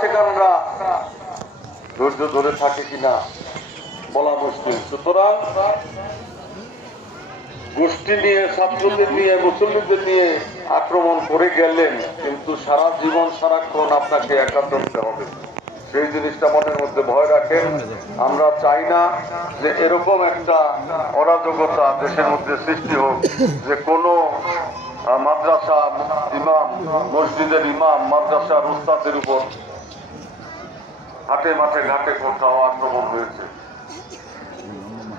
সেখানরা ধৈর্য ধরে থাকে কিনা বলা মুশকিল। সুতরাং গোষ্ঠী নিয়ে, ছাত্রদের নিয়ে, মুসল্লিদের নিয়ে আক্রমণ করে গেলেন, কিন্তু সারা জীবন, সারাক্ষণ আপনাকে একা চলতে হবে। সেই জিনিসটা মনের মধ্যে ভয় রাখেন। আমরা চাই না যে এরকম একটা অরাজকতা দেশের মধ্যে সৃষ্টি হোক, যে কোনো মাদ্রাসা ইমাম, মসজিদের ইমাম, মাদ্রাসার উস্তাদের উপর হাটে মাঠে ঘাটে কোথাও আক্রমণ হয়েছে।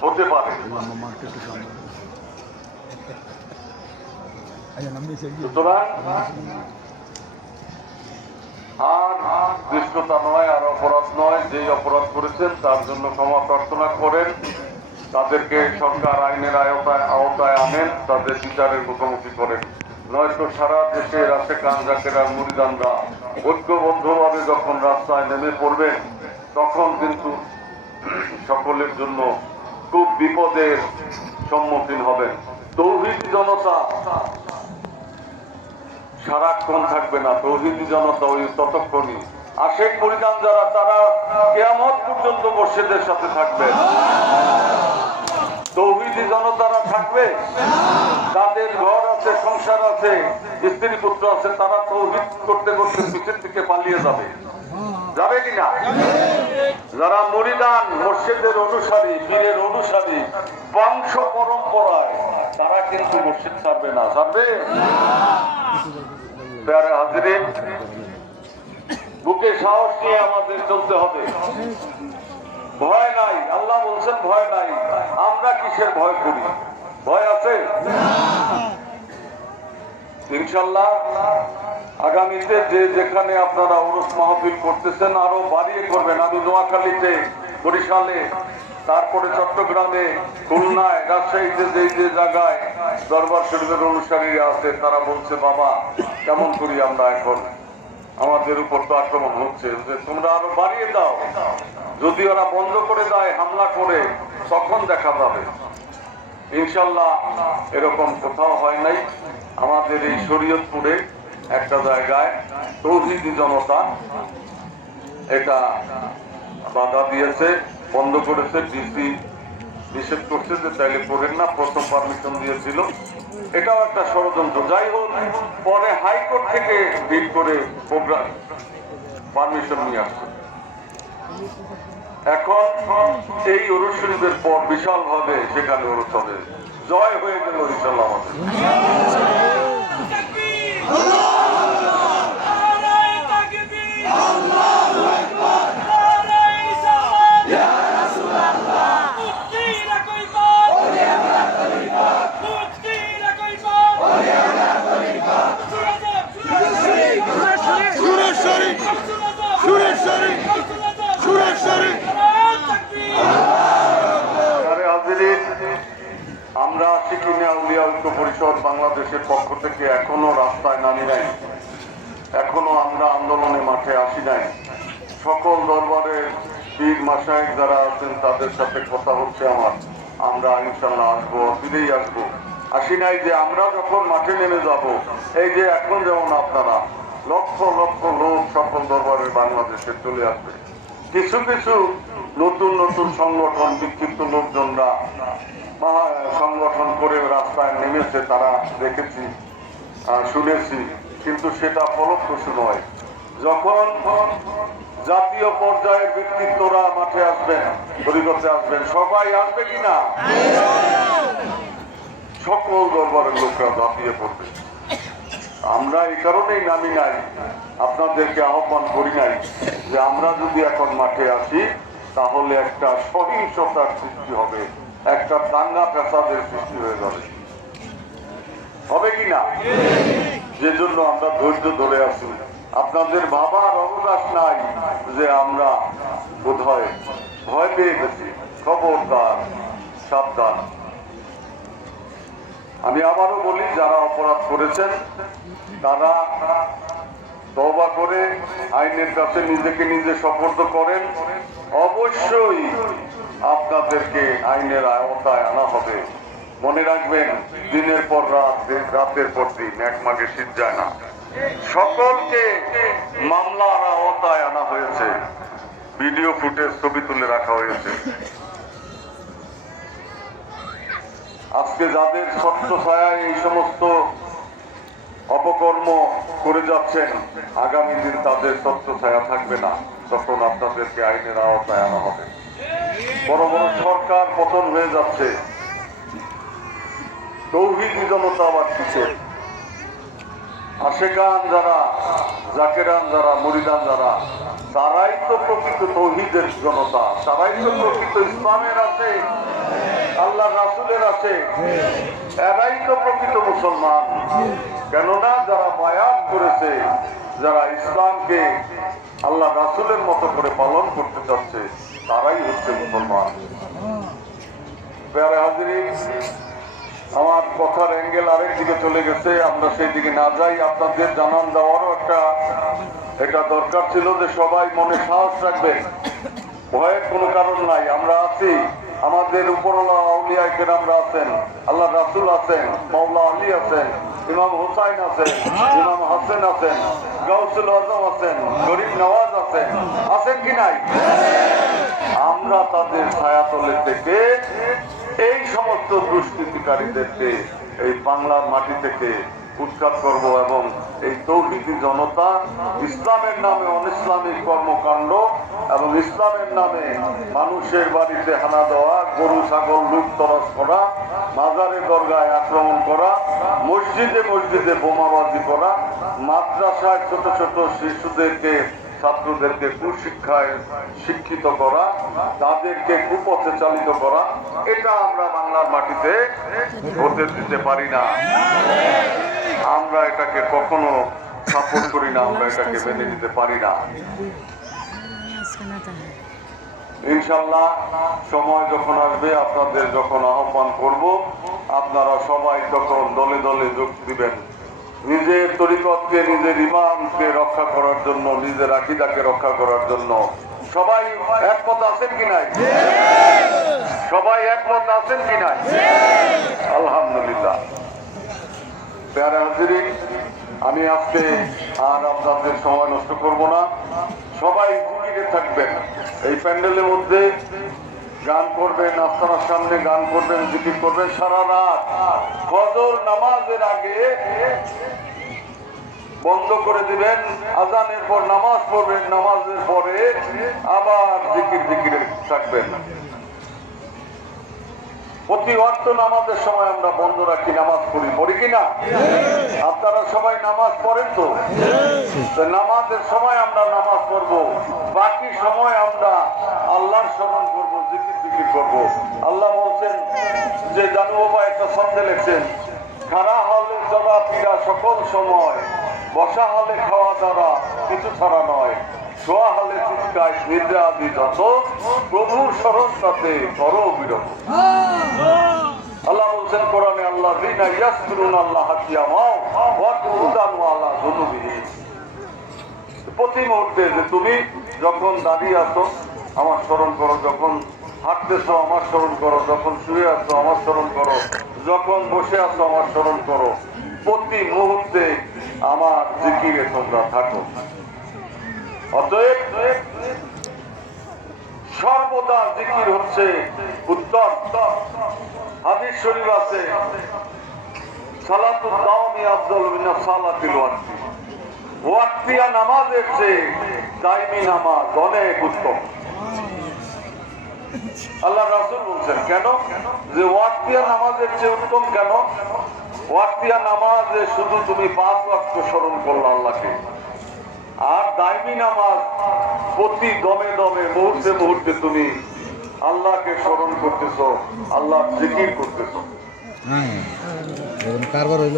হতে পারে। আর দুষ্টতা নয় আর অপরাধ নয়, যেই অপরাধ করেছেন তার জন্য ক্ষমা প্রার্থনা করেন। তাদেরকে সরকার আইনের আওতায় আওতায় আনেন, তাদের বিচারের মুখোমুখি করেন। নয়তো সারা দেশে রাশে কান জাকেরা মুরিদানরা ঐক্যবদ্ধভাবে যখন রাস্তায় নেমে পড়বেন, তখন কিন্তু সকলের জন্য খুব বিপদের সম্মুখীন হবেন। তৌহিদ জনতা সারাক্ষণ থাকবে না, তৌহিদি জনতা ওই ততক্ষণই। আশেক পরিধান যারা, তারা কেয়ামত পর্যন্ত মসজিদের সাথে থাকবে তৌহিদি জনতারা থাকবে তাদের ঘর আছে, সংসার আছে, স্ত্রী পুত্র আছে, তারা তৌহিদ করতে করতে পিছের থেকে পালিয়ে যাবে। যাবে কিনা যারা মরিদান মসজিদের অনুসারী, পীরের অনুসারী, বংশ পরম্পরায়, তারা কিন্তু মসজিদ ছাড়বে না। ছাড়বে? হাজিরিন বুকে সাহস নিয়ে আমাদের চলতে হবে। ভয় আল্লাহ বলছেন, ভয় নাই। আমরা কিসের ভয় করি? ভয় আছে? ইনশাল্লাহ, আগামীতে যে যেখানে আপনারা ওরস মাহফিল করতেছেন, আরও বাড়িয়ে করবেন। আমি নোয়াখালীতে, বরিশালে, তারপরে চট্টগ্রামে, খুলনায়, রাজশাহীতে যে যে জায়গায় দরবার শরীফের অনুসারীরা আছে, তারা বলছে, বাবা, কেমন করি আমরা এখন? আমাদের উপর তো আক্রমণ হচ্ছে। তোমরা আরও বাড়িয়ে দাও। যদি ওরা বন্ধ করে দেয়, হামলা করে, তখন দেখা যাবে। ইনশাল্লাহ এরকম কোথাও হয় নাই। আমাদের এই শরীয়তপুরে একটা জায়গায় তৌহিদি জনতা এটা বাধা দিয়েছে, বন্ধ করেছে, ডিসি নিষেধ করছে যে তাইলে করেন না, প্রথম পারমিশন দিয়েছিল। এটাও একটা ষড়যন্ত্র। যাই হোক, পরে হাইকোর্ট থেকে বিল করে প্রোগ্রাম, পারমিশন নিয়ে আসছে। এখন এই অরুণ শরীফের পর বিশাল ভাবে সেখানে ওরস জয় হয়ে গেল ইনশাল্লাহ আমাদের আরে হাজিরিন, আমরা সিকিমে আউলিয়া ঐক্য পরিষদ বাংলাদেশের পক্ষ থেকে এখনও রাস্তায় নামি নাই এখনও আমরা আন্দোলনে মাঠে আসি নাই সকল দরবারের পীর মাসায় যারা আছেন তাদের সাথে কথা হচ্ছে আমার। আমরা ইনশাল্লাহ আসব ফিরেই আসব। আসি নাই যে আমরা যখন মাঠে নেমে যাব, এই যে এখন যেমন আপনারা, লক্ষ লক্ষ লোক সকল দরবারে বাংলাদেশে চলে আসবে। কিছু কিছু নতুন নতুন সংগঠন, বিক্ষিপ্ত লোকজনরা সংগঠন করে রাস্তায় নেমেছে, তারা দেখেছি শুনেছি। কিন্তু সেটা ফলপ্রসূ নয়। যখন জাতীয় পর্যায়ের ব্যক্তিত্বরা মাঠে আসবেন, পরিবর্তে আসবেন, সবাই আসবে কিনা? সকল দরবারের লোকরা ঝাঁপিয়ে পড়বে আমরা এই কারণেই নামি নাই, আপনাদেরকে আহ্বান করি নাই যে আমরা যদি এখন মাঠে আসি, তাহলে একটা সহিংসতার সৃষ্টি হবে, একটা দাঙ্গা পেশাদের সৃষ্টি হয়ে যাবে। হবে কি না যে জন্য আমরা ধৈর্য ধরে আছি আপনাদের ভাবার অবকাশ নাই যে আমরা বোধ হয় ভয় পেয়ে গেছি। খবরদার, সাবধান। আমি আবারও বলি, যারা অপরাধ করেছেন, তারা তবা করে আইনের কাছে নিজেকে নিজে সপর্দ করেন। অবশ্যই আপনাদেরকে আইনের আওতায় আনা হবে। মনে রাখবেন, দিনের পর রাত, রাতের পর দিন, এক মাঘে শীত যায় না। সকলকে মামলার আওতায় আনা হয়েছে। ভিডিও ফুটেজ ছবি তুলে রাখা হয়েছে। আজকে যাদের স্বচ্ছ ছায়ায় এই সমস্ত অপকর্ম করে যাচ্ছেন, আগামী দিন তাদের স্বচ্ছ ছায়া থাকবে না, তখন আপনাদেরকে আইনের আওতায় আনা হবে। বড় বড় সরকার পতন হয়ে যাচ্ছে। তৌহিদি জনতা আবার কিসের আশেকান যারা, জাকেরান যারা, মরিদান যারা, তারাই তো প্রকৃত তৌহিদের জনতা, তারাই তো প্রকৃত ইসলামের আছে, আল্লাহ রাসুলের আছে, এরাই তো প্রকৃত মুসলমান। কেননা যারা বায়ান করেছে, যারা ইসলামকে আল্লাহ রাসুলের মতো করে পালন করতে চাচ্ছে, তারাই হচ্ছে মুসলমান। হাজিরি আমার কথার অ্যাঙ্গেল আরেক দিকে চলে গেছে, আমরা সেই দিকে না যাই। আপনাদের জানান দেওয়ারও একটা এটা দরকার ছিল যে সবাই মনে সাহস রাখবে। ভয়ের কোনো কারণ নাই, আমরা আছি। আমাদের উপরওয়ালা আউলিয়া কেরামরা আছেন আল্লাহ রাসুল আছেন, মাওলা আলী আছেন, ইমাম হুসাইন আছেন, ইমাম হাসেন আছেন, গাউসুল আজম আছেন, গরিব নওয়াজ আছেন। আছেন কি নাই? আমরা তাদের ছায়াতলে থেকে এই সমস্ত দুষ্কৃতিকারীদেরকে এই বাংলার মাটি থেকে উৎখাত করব এবং এই তৌহিদি জনতা ইসলামের নামে অনিসলামিক কর্মকাণ্ড এবং ইসলামের নামে মানুষের বাড়িতে হানা দেওয়া, গরু, ছাগল লুট তরস করা, মাজারে দরগায় আক্রমণ করা, মসজিদে মসজিদে বোমাবাজি করা, মাদ্রাসায় ছোট ছোট শিশুদেরকে ছাত্রদেরকে কুশিক্ষায় শিক্ষিত করা, তাদেরকে কুপথে চালিত করা, এটা আমরা বাংলার মাটিতে হতে দিতে পারি না। আমরা এটাকে কখনো সাপোর্ট করি না, আমরা এটাকে মেনে নিতে পারি না। ইনশাল্লাহ সময় যখন আসবে, আপনাদের যখন আহ্বান করব, আপনারা সবাই তখন দলে দলে যোগ দিবেন। নিজের তরিকতকে নিজের ইমামকে রক্ষা করার জন্য, নিজের আকিদাকে রক্ষা করার জন্য সবাই একমত আছেন কি নাই? সবাই একমত আছেন কি নাই? আলহামদুলিল্লাহ। আমি আজকে আর আপনাদের সময় নষ্ট করব না। সবাই জিকিরে থাকবেন। এই প্যান্ডেলের মধ্যে গান করবেন, আপনার সামনে গান করবেন, জিকির করবেন সারা রাত। ফজর নামাজের আগে বন্ধ করে দিবেন, আজানের পর নামাজ পড়বেন, নামাজের পরে আবার জিকির জিকিরে থাকবেন। প্রতি অর্থ নামাজের সময় আমরা বন্ধ রাখি, নামাজ পড়ি পড়ি কিনা আপনারা সবাই নামাজ পড়েন তো? নামাজের সময় আমরা নামাজ পড়ব, বাকি সময় আমরা আল্লাহর স্মরণ করব, জিকির জিকির করব। আল্লাহ বলছেন যে জানু বাবা একটা ছন্দে লেখছেন খাড়া হলে চলা ফিরা সকল সময়, বসা হলে খাওয়া দাওয়া কিছু ছাড়া নয়। শোয়া হলে চিৎকায় নিদ্রা আদি যত, প্রভু স্মরণ তাতে করো বিরত। আল্লাহ বলছেন, কোরআনে আল্লাহ, রিনা ইয়াসকুরুন আল্লাহ হাকিয়ামাও ওয়া তুদানু আলা যুনুবিহি প্রতি মুহূর্তে যে তুমি যখন দাঁড়িয়ে আছো, আমার স্মরণ করো, যখন হাঁটতেছো আমার স্মরণ করো। যখন শুয়ে আছো, আমার স্মরণ করো। যখন বসে আছো, আমার স্মরণ করো। প্রতি মুহূর্তে আমার জিকিরে তোমরা থাকো। অতএব সর্বদা জিকির হচ্ছে উত্তম। হাদিস শরীফ আছে সালাতুল দাওমি আফদল মিনা সালাতিল ওয়াক্তি। ওয়াক্তিয়া নামাজের চেয়ে দাইমি নামাজ অনেক উত্তম। আল্লাহ রাসূল বলছেন, কেন? যে ওয়াক্তিয়া নামাজের চেয়ে উত্তম কেন? ওয়াক্তিয়া নামাজে শুধু তুমি পাঁচ ওয়াক্ত স্মরণ করল আল্লাহকে। আর দাইমি নামাজ প্রতি দমে দমে, মুহূর্তে মুহূর্তে তুমি আল্লাহকে স্মরণ করতেছ আল্লাহ জিকির করতেছো। হ্যাঁ। কারবার হইল।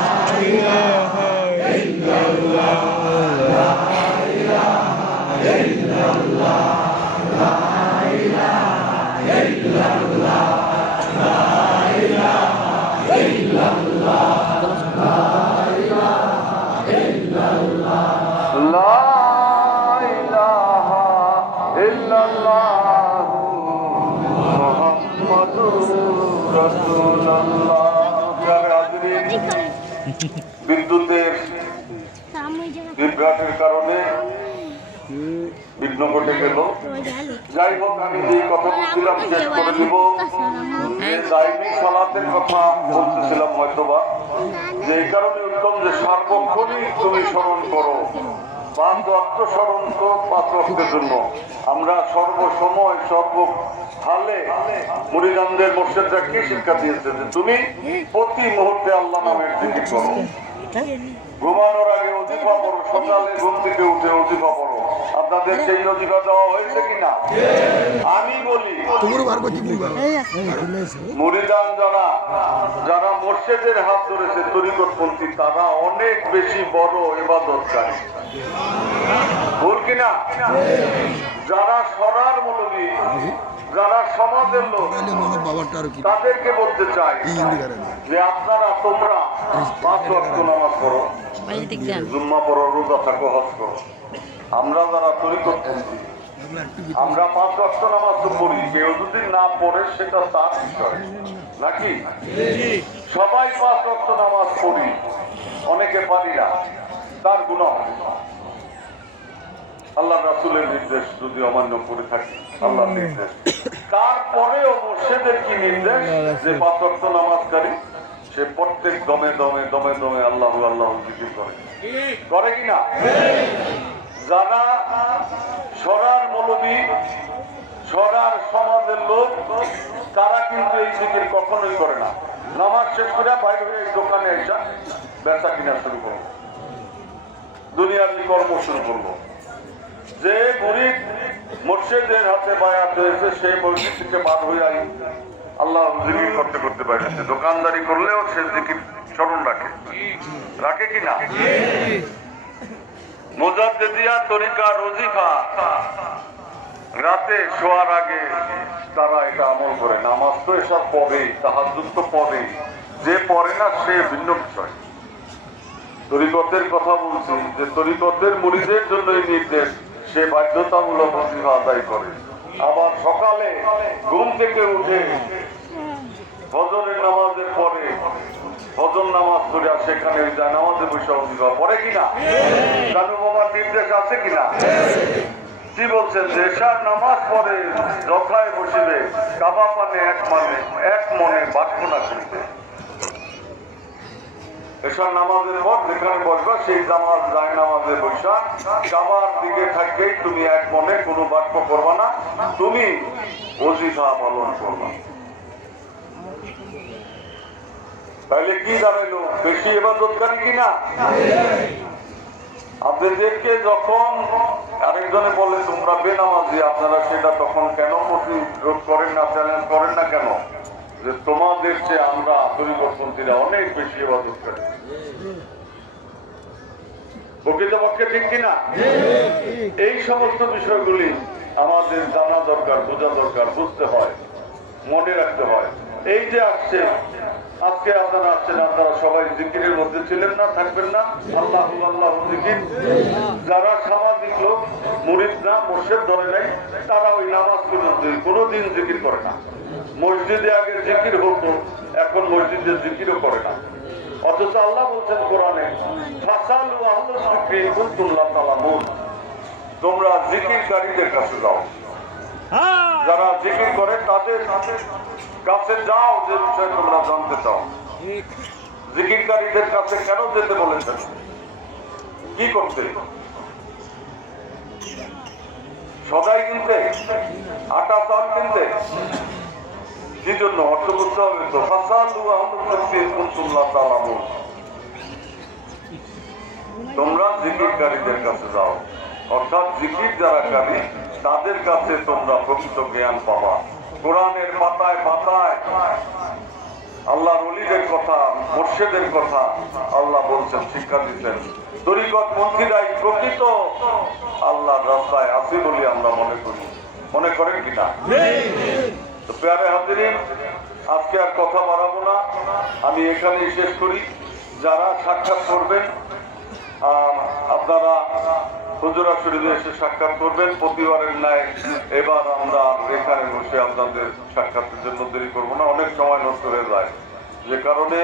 বিদ্যুতের বিভ্রাটের কারণে বিঘ্ন ঘটে গেল। যাই হোক, আমি যে কথা বলছিলাম, শেষ করে দিব। যে দায়নি সালাতের কথা বলতেছিলাম হয়তোবা, যে এই কারণে উত্তম যে সার্বক্ষণিক তুমি স্মরণ করো। আমরা সর্বসময় সর্ব হালে মোর্শেদরা কি শিক্ষা দিয়েছে যে তুমি প্রতি মুহূর্তে আল্লাহ নামের করো। ঘুমানোর আগে পড়ো, সকালে ঘুম থেকে উঠে পড়ো। আপনাদের সেই অজিফা দেওয়া হয়েছে কিনা? আমি বলি মুরিদান যারা যারা মোর্শেদের হাত ধরেছে তরিকতপন্থী, তারা অনেক বেশি বড় এবাদতকারী। ভুল কিনা? যারা সরার মৌলবী যারা সমাজের লোক তাদেরকে বলতে চাই যে আপনারা তোমরা পাঁচ ওয়াক্ত নামাজ পড়ো। জুম্মা পড়ো রোজা থাকো হজ করো। আমরা যারা তরিকতপন্থী আমরা পাঁচ ওয়াক্ত নামাজ তো পড়ি। কেউ যদি না পড়ে সেটা তার বিষয়। নাকি? সবাই পাঁচ ওয়াক্ত নামাজ পড়ি। অনেকে পারি না। তার গুণ আল্লাহ রাসুলের নির্দেশ যদি অমান্য করে থাকি আল্লাহ নির্দেশ। তারপরেও মুর্শেদের কি নির্দেশ? যে পাঁচ ওয়াক্ত নামাজকারী সে প্রত্যেক দমে দমে দমে দমে আল্লাহ আল্লাহ জিকির করে। করে কি না? যারা সরার মৌলবী সরার সমাজের লোক তারা কিন্তু এই জিকির কখনোই করে না। নামাজ শেষ করে বাইরে হয়ে দোকানে এসে ব্যবসা কিনা শুরু করব। দুনিয়ার কর্ম শুরু করব। যে গরিব মোর্শেদের হাতে বায়াত হয়েছে সে মসজিদ থেকে বার হয়ে আই আল্লাহ জিকির করতে করতে পারছে দোকানদারি করলেও সে জিকির স্মরণ রাখে। রাখে কি না? তরিকা রোজিফা। রাতে শোয়ার আগে তারা এটা আমল করে। নামাজ তো এসব পড়ে তাহাজুদ তো পড়ে যে পড়ে না, সে ভিন্ন বিষয়। তরিকতের কথা বলছি যে তরিকতের মুড়িদের জন্য এই নির্দেশ সে বাধ্যতামূলক অজিফা আদায় করে। আবার সকালে ঘুম থেকে উঠে ফজরের নামাজের পরে ফজর নামাজ পড়ে আর সেখানে নামাজে বসে অজিফা পড়ে কিনা? জানু বাবার নির্দেশ আছে কিনা? কি বলছেন যে নামাজ পড়ে যথায় বসিবে, কাবা পানে এক মানে এক মনে বাক্য না করিবে। এসব নামাজের পর যেখানে বসবা, সেই নামাজ বৈশা কাবার দিকে থাকবেই তুমি এক মনে কোনো বাক্য করবা না, তুমি পালন করবা। তাহলে কি দাঁড়াইলো বেশি এবাদতকারী কিনা আপনাদেরকে যখন আরেকজনে বলে, তোমরা বেনামাজি, আপনারা সেটা তখন কেন প্রতিরোধ করেন না চ্যালেঞ্জ করেন না কেন? যে তোমাদের চেয়ে আমরা পরিবর্তনশীরা অনেক বেশি এবাদত করি। প্রকৃতপক্ষে ঠিক কিনা? এই সমস্ত বিষয়গুলি আমাদের জানা দরকার, বোঝা দরকার, বুঝতে হয়, মনে রাখতে হয়। এই যে আসছে আজকে আপনারা আসছেন আপনারা সবাই জিকিরের মধ্যে ছিলেন না থাকবেন না। আল্লাহ আল্লাহ জিকির। যারা সামাজিক লোক মুরিদ না মোর্শেদ ধরে নাই তারা ওই নামাজ পর্যন্ত কোনোদিন জিকির করে না। মসজিদে আগে জিকির হতো এখন মসজিদে জিকিরও করে না। অথচ আল্লাহ বলছেন কোরআনে ফাসাল ও আহমদ জিকির কুনতুল্লাহ তালামুন। তোমরা জিকিরকারীদের কাছে যাও। যারা জিকির করে তাদের কাছে যাও, যে বিষয়ে তোমরা জানতে চাও। জিকিরকারীদের কাছে কেন যেতে বলেছেন কি করতে? সদাই কিনতে? আটা, চাল কিনতে? কি জন্য? অর্থ করতে হবে তো। তোমরা জিকিরকারীদের কাছে যাও। অর্থাৎ জিকির যারা কারী, তাদের কাছে তোমরা প্রকৃত জ্ঞান পাবা। কোরআনের পাতায় পাতায়। আল্লাহ রলিদের কথা, মোর্শেদের কথা আল্লাহ বলছেন, শিক্ষা দিচ্ছেন। তরিকত মন্ত্রীরাই প্রকৃত আল্লাহ রাস্তায় আছে বলে আমরা মনে করি। মনে করেন কিনা তো পেয়ারে হাজিরিন আজকে আর কথা বাড়াবো না। আমি এখানেই শেষ করি। যারা সাক্ষাৎ করবেন আপনারা হুজুরা শরীরে এসে সাক্ষাৎ করবেন। প্রতিবারের ন্যায় এবার আমরা এখানে বসে আপনাদের সাক্ষাতের জন্য দেরি করব না। অনেক সময় নষ্ট হয়ে যায়। যে কারণে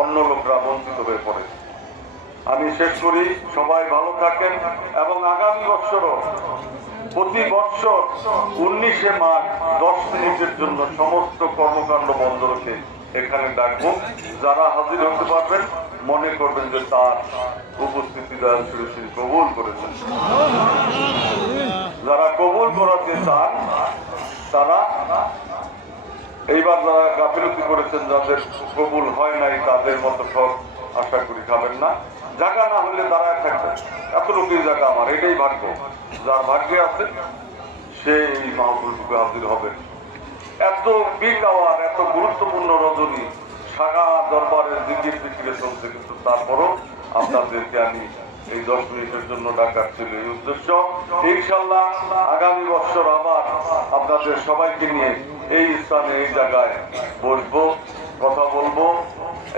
অন্য লোকরা বঞ্চিত হয়ে পড়ে। আমি শেষ করি। সবাই ভালো থাকেন এবং আগামী বছরও প্রতি বছর উনিশে মার্চ দশ মিনিটের জন্য সমস্ত কর্মকাণ্ড বন্ধ রেখে এখানে ডাকবো। যারা হাজির হতে পারবেন মনে করবেন যে তার উপস্থিতি দয়াল সুরেশী কবুল করেছেন। যারা কবুল করাতে চান, তারা এইবার যারা গাফিলতি করেছেন, যাদের কবুল হয় নাই, তাদের মতো সব আশা করি খাবেন না। জায়গা না হলে দাঁড়ায় থাকবেন। এতটুকুই জায়গা আমার, এটাই ভাগ্য। যার ভাগ্যে আছে, সে এই মাহফুলটুকু হাজির হবে। এত বিগ আওয়ার এত গুরুত্বপূর্ণ রজনী সারা দরবারের দিকে পিছিয়ে চলছে, কিন্তু তারপরও আপনাদেরকে আমি এই দশ মিনিটের জন্য ডাকার ছিল এই উদ্দেশ্য। ইনশাল্লাহ আগামী বছর আবার আপনাদের সবাইকে নিয়ে এই স্থানে, এই জায়গায় বসবো, কথা বলব।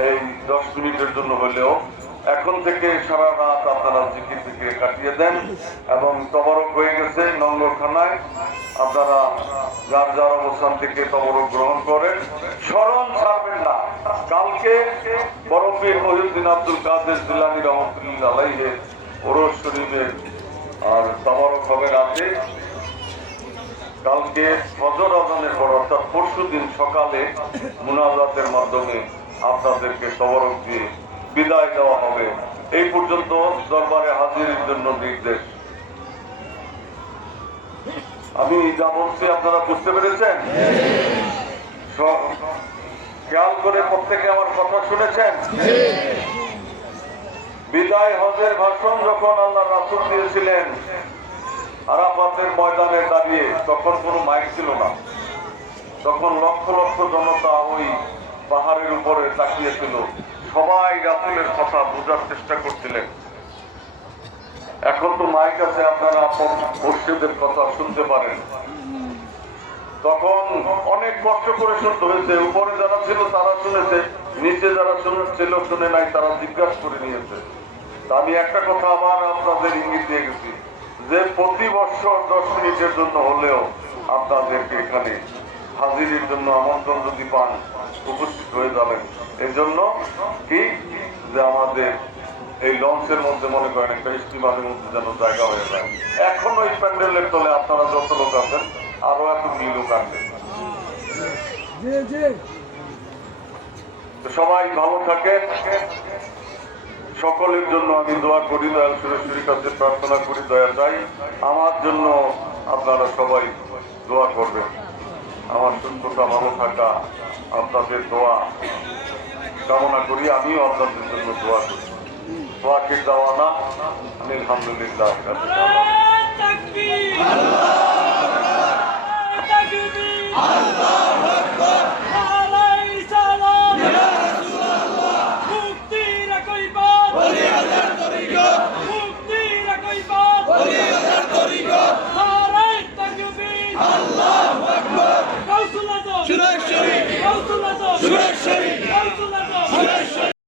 এই দশ মিনিটের জন্য হলেও এখন থেকে সারা রাত আপনারা জিকির থেকে কাটিয়ে দেন এবং তবরক হয়ে গেছে নঙ্গরখানায়। আপনারা যার যার অবস্থান থেকে তবরক গ্রহণ করেন। স্মরণ ছাড়বেন না। কালকে বরফের মহিউদ্দিন আব্দুল কাদের জিলানি রহমতুল্লাহ আলাইহে ওরস শরীফের আর তবরক হবে রাতে। কালকে ফজর আজানের পর অর্থাৎ পরশু দিন সকালে মুনাজাতের মাধ্যমে আপনাদেরকে তবরক দিয়ে বিদায় দেওয়া হবে। এই পর্যন্ত দরবারে হাজিরের জন্য নির্দেশ। আমি যা বলছি আপনারা বুঝতে পেরেছেন? খেয়াল করে প্রত্যেকে আমার কথা শুনেছেন? বিদায় হজের ভাষণ যখন আল্লাহ রাসুল দিয়েছিলেন, আরাফাতের ময়দানে দাঁড়িয়ে, তখন কোনো মাইক ছিল না। তখন লক্ষ লক্ষ জনতা ওই পাহাড়ের উপরে তাকিয়েছিল। সবাই রাসুলের কথা বোঝার চেষ্টা করছিলেন। এখন তো মাইক আছে আপনারা মসজিদের কথা শুনতে পারেন। তখন অনেক কষ্ট করে শুনতে হয়েছে। উপরে যারা ছিল, তারা শুনেছে। নিচে যারা শুনেছিল শুনে নাই, তারা জিজ্ঞাসা করে নিয়েছে। আমি একটা কথা আবার আপনাদের ইঙ্গিত দিয়ে গেছি। যে প্রতি বছর দশ মিনিটের জন্য হলেও আপনাদেরকে এখানে হাজিরির জন্য আমন্ত্রণ যদি পান উপস্থিত হয়ে যাবেন। এই জন্য কি? যে আমাদের এই লঞ্চের মধ্যে মনে করেন একটা স্টিমারের মধ্যে যেন জায়গা হয়ে যায়। এখন ওই প্যান্ডেলের তলে আপনারা যত লোক আছেন আরও এতগুলি লোক আসবেন সবাই ভালো থাকেন। সকলের জন্য আমি দোয়া করি দয়াল সুরেশ্বরীর কাছে প্রার্থনা করি দয়া চাই। আমার জন্য আপনারা সবাই দোয়া করবেন। আমার সুন্দরটা ভালো থাকা আপনাদের দোয়া কামনা করি, আমিও আপনাদের জন্য দোয়া করি। দোয়াকে দেওয়া না? আলহামদুলিল্লাহ রাব্বিল Welcome.